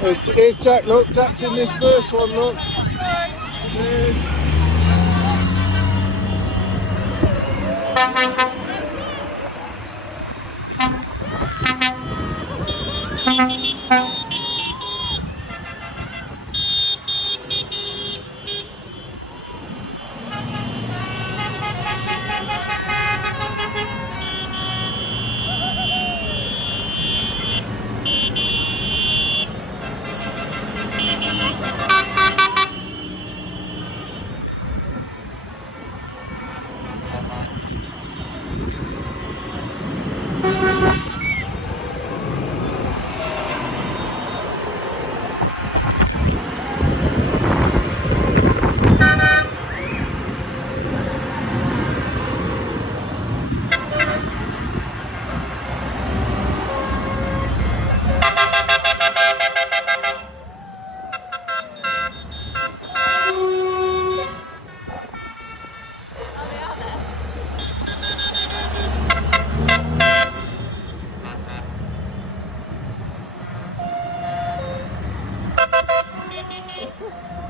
Here's Jack, look, Jack's in this first one, look. Cheers.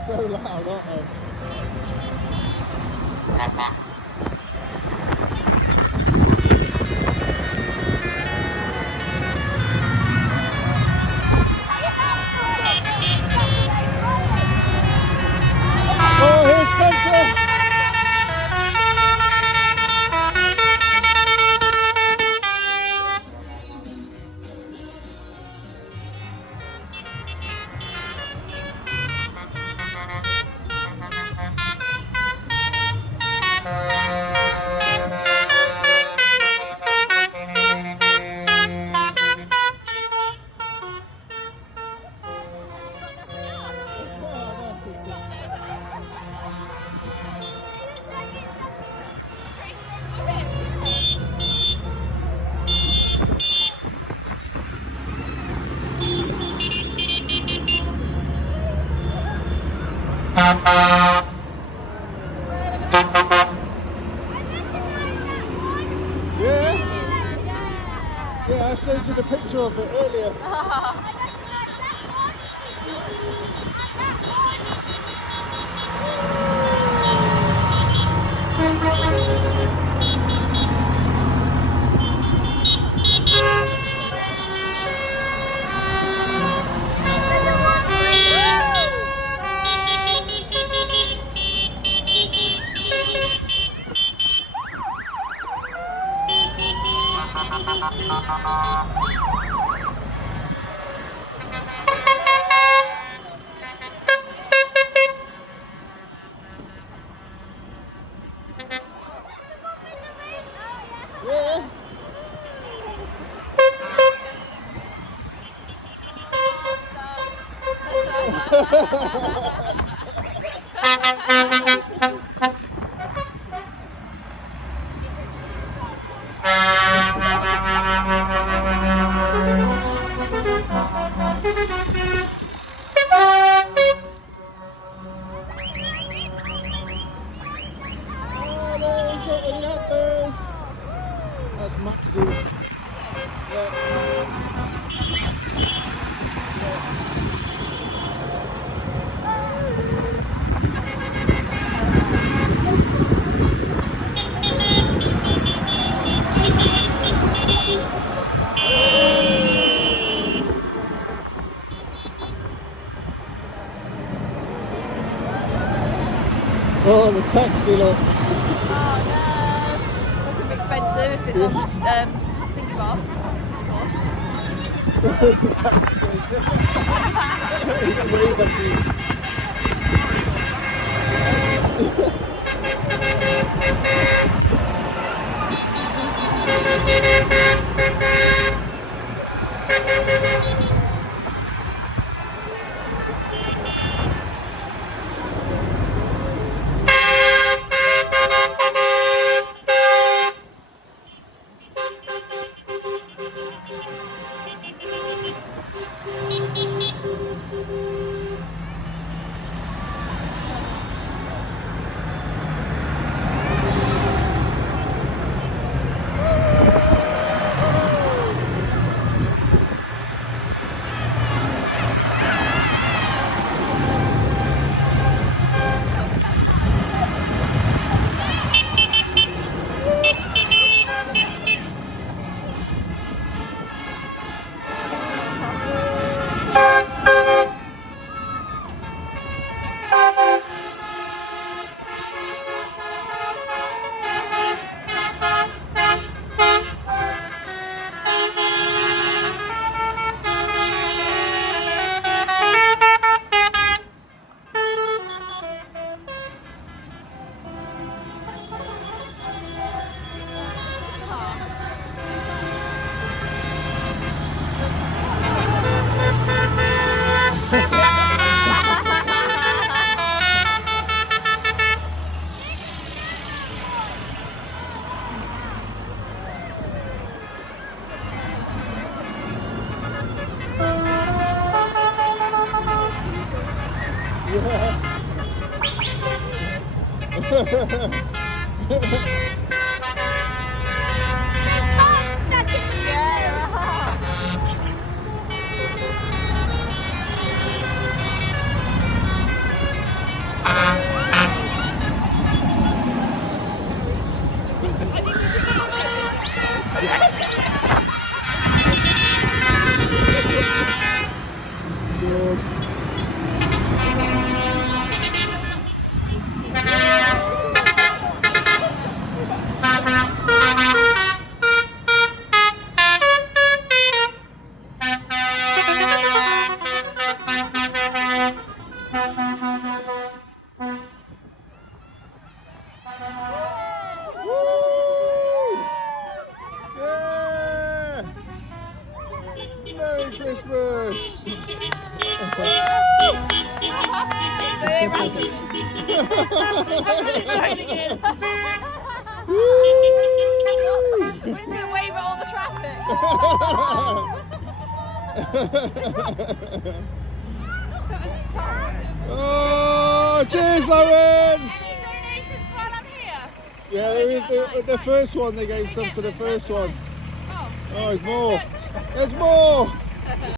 So loud, aren't they? Oh, here's Santa! Yeah, I showed you the picture of it earlier. That's Max's. Oh, the taxi, look. Oh no, it's expensive if it's on think about. There's a taxi. Wave at you. Yeah! Merry Christmas! Everybody's joining in. Woo! We're just going to wave at all the traffic. That was time. Oh, cheers, Lauren! Any donations while I'm here? Yeah, there is the first one. They gave some to the first one. Oh. Oh, there's more. There's more.